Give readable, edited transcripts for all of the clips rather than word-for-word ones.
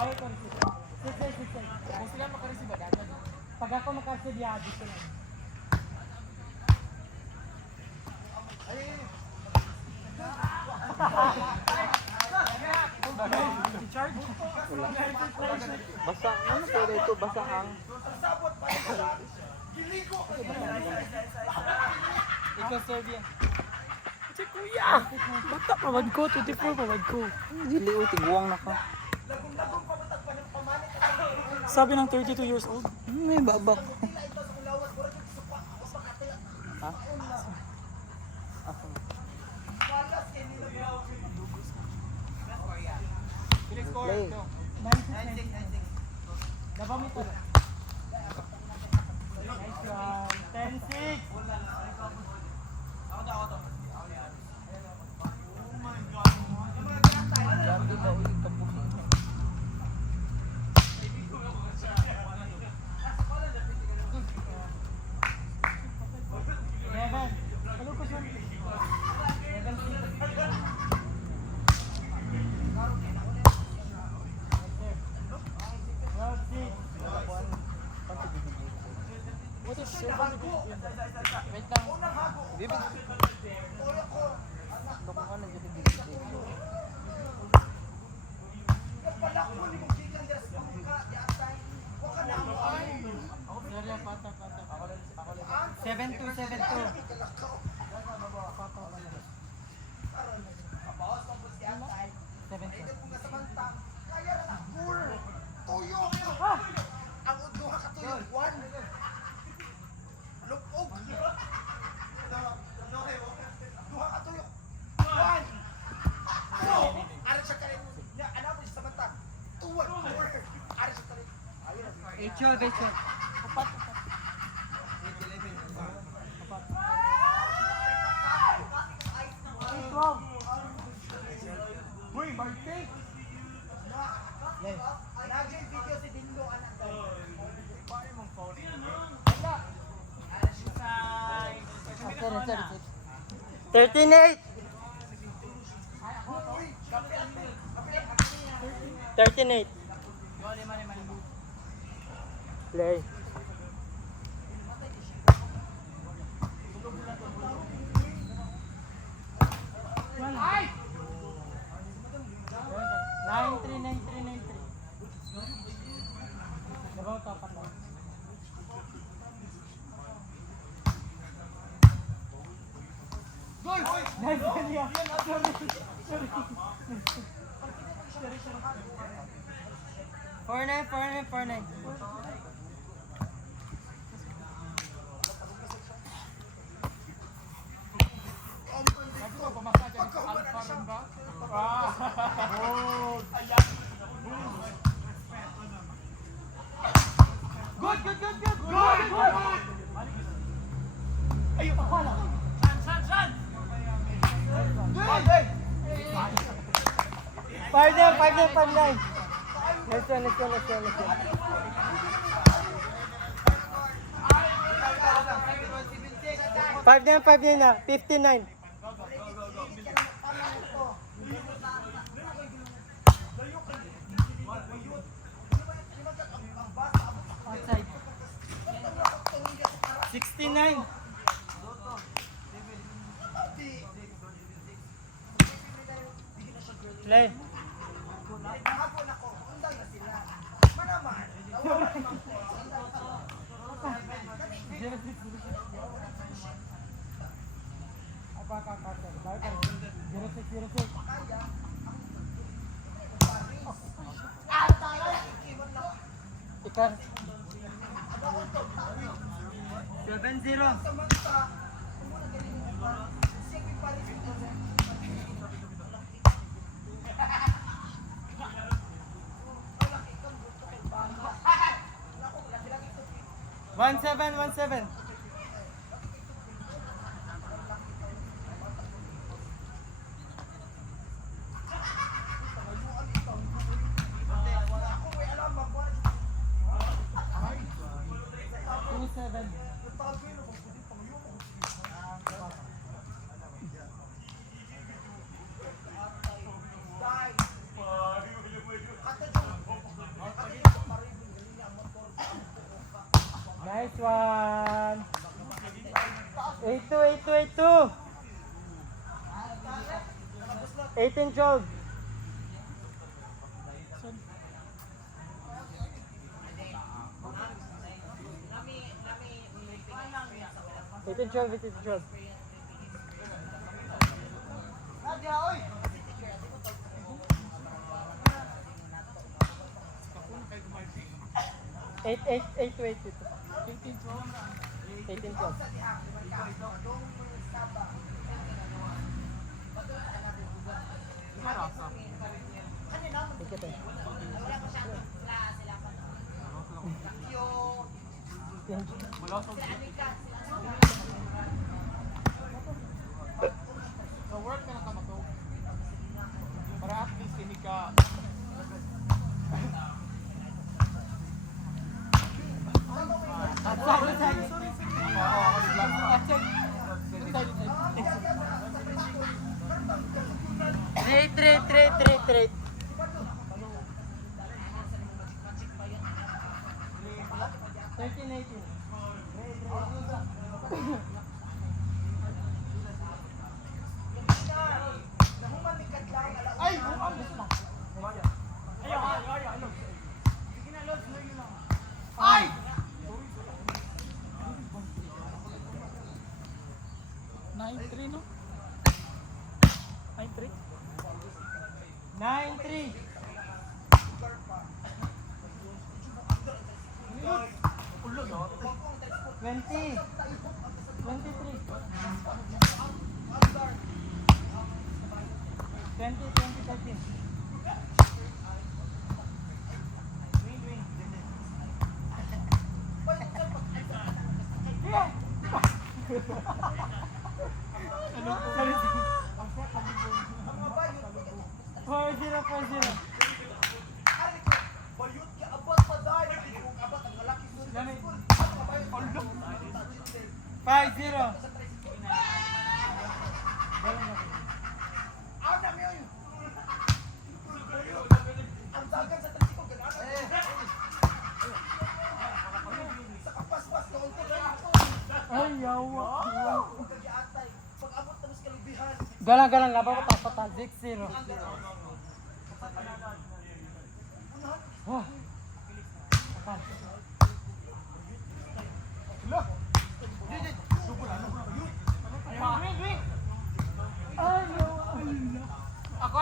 Bawal ko receive. Sit. Kung sila makareceive, dapat. Pag ako makareceive, dito na. Basa, ano pwede ito? Basa ang... Ikaw, Serbia. Si Kuya! Bata, pamad ko. 24, pamad ko. Dili o, tiguang na ka. Sabi ng 32 years old. May babak. Ha? Play. 96. Dabang ito. Nice one. 10-6. Grabe daw, ikabuhin. Eleven. Hello, Kusun. 11-6. What is so funny? Wait lang. Bibig. Doon na dyan bibig. Serya, pata. 7-2, 7-2. Rachel. Upat. Uy, birthday! Yes. Nag-video si Dindo, anak ko. Pare mong phone. Wala. 13-8. 13-8. Play. Ay! 9-3. Dabaw to, patay. Goal! Nice, Celia. Sorry. 4-9. Good! Ayun, pala. San! 5-9. Let's go. 5-9 na. 59. Outside. 69. Play. Ikar. 7-0. One seven. one. 82. 18-12. Eighteen, 12. Nadia, oy! Eight to 18-12. Ikit eh. So work ka na ka matog. Para at least hindi ka Trade. 13-18. Ay! Buang! Ay! no? 9-3. 20. 23. 13. Four zero. Bayot ka abat pa dahil. Kung abat ang lalaki sulit. 5-0. Adam yun! Ang dagan sa transiko, gano'n. Sa kapaspas, noon ko rin ako. Ay, yawa. Huwag kagiatay. Pag-abot na mas kalubihan. Galang, labang ko tapos 6-0. Oh. Apan. Ay, Ako.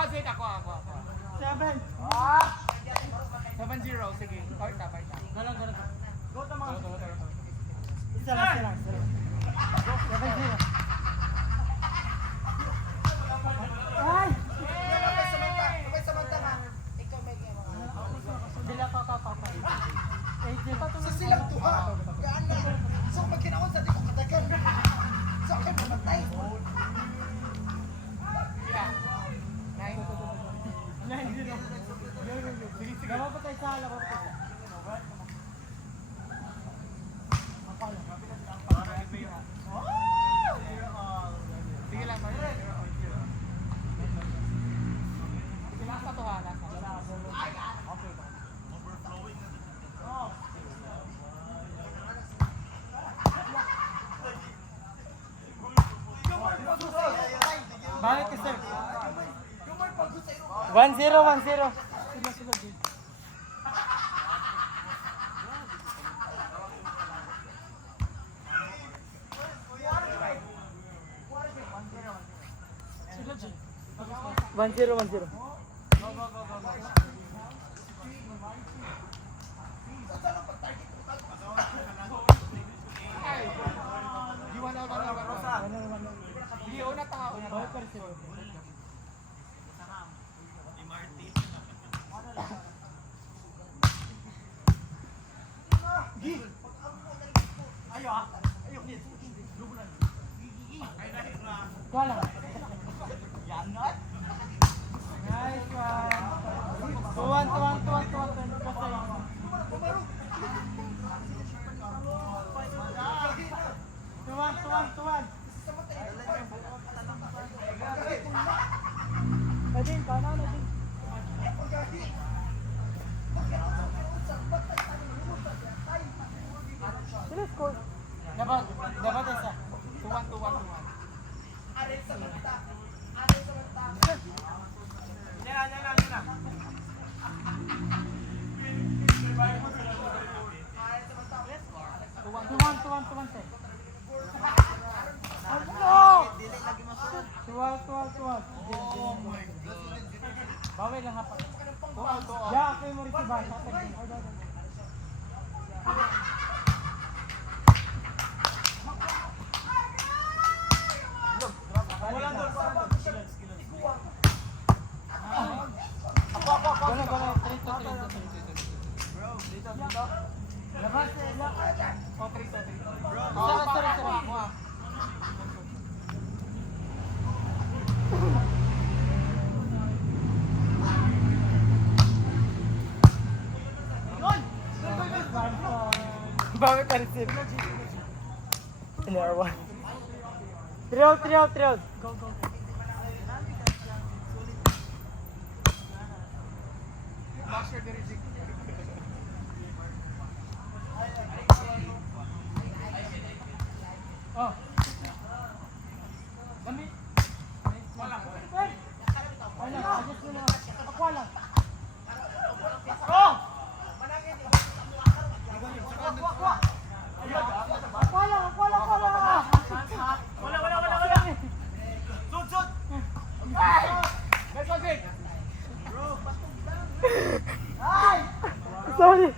7. 7-0, sige. Start na. Galang. Go to mga. Isa lang. 7-0. Ay! Kapag samanta nga, ikaw may Dila pa. 8-0. sa silang tuha. Gaan na. So magkinaon sa di ko katagan. So ako namatay. Yeah. 9-0. Labang pa tayo sa Sige lang. Lasa to ha. Balik ka, sir. Yung may pagod sa iro. 1-0. One zero. Hindi, una tao. Wala. Nice one. Tuwan. Tuwan. Adin, kanan Adin. Sila score. Bawal lang hapak. Tuwan, tuwan. Ya, ako yung mo rin si Bash. Walang doon sa abang. Iguang. Gala, gala. Trito. Bro, dito, dito. Labas, labas. Oh, trito. Sorry. Ako ah. Bakit ka receive? In R1. 3 out. Go. Master Dirizik. Oh. Dami. Wala. Wala, adjust mo na. Ako lang. Oh! Ako lang. Wala. Sud! Let's go, Jake. Ay! Sorry.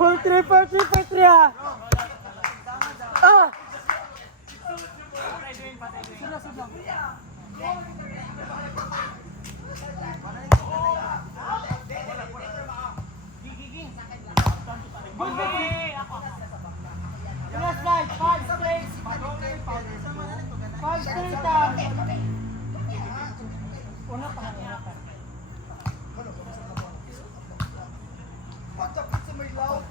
4-3 ah. Last line, 5 straight. 5 straight ah. Una pa. What's up, it's my love?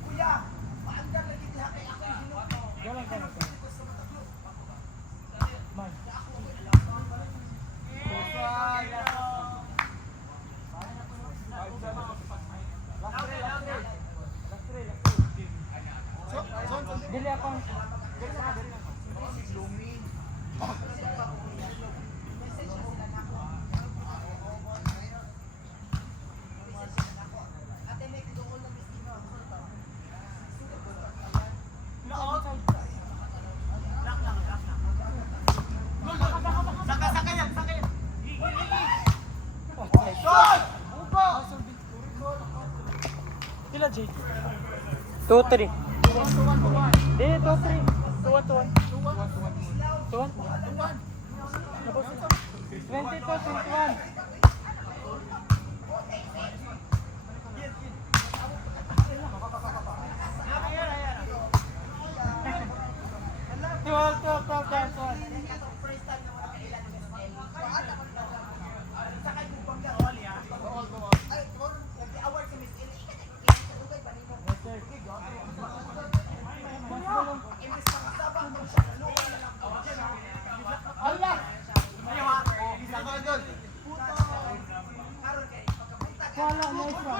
Kuya, paandar lagi diha kay ako hinut. Dili ako. Saka yan. Pila Jake? 2-3. Dili 2-3. 2-1. 22-21. Wala na isa.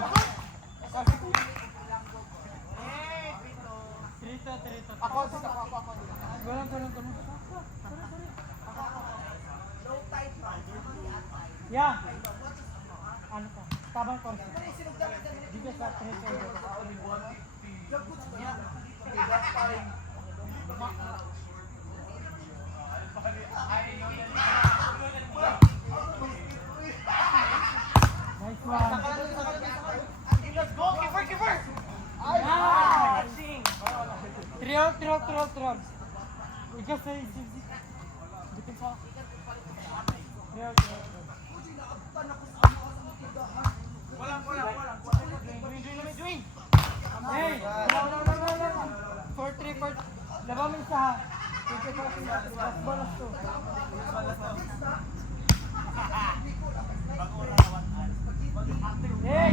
Trito. Ako. Walang. Yeah. Ano ka? Tabang ko. Dito sa trito. Nice one. Let's go, keeper! Nice. 3 out. Ikaw sa isip. Dito pa. 3 out. Walang. Hey! 4-3. Laban mo isa ha. 24. Last bonus to. Hey!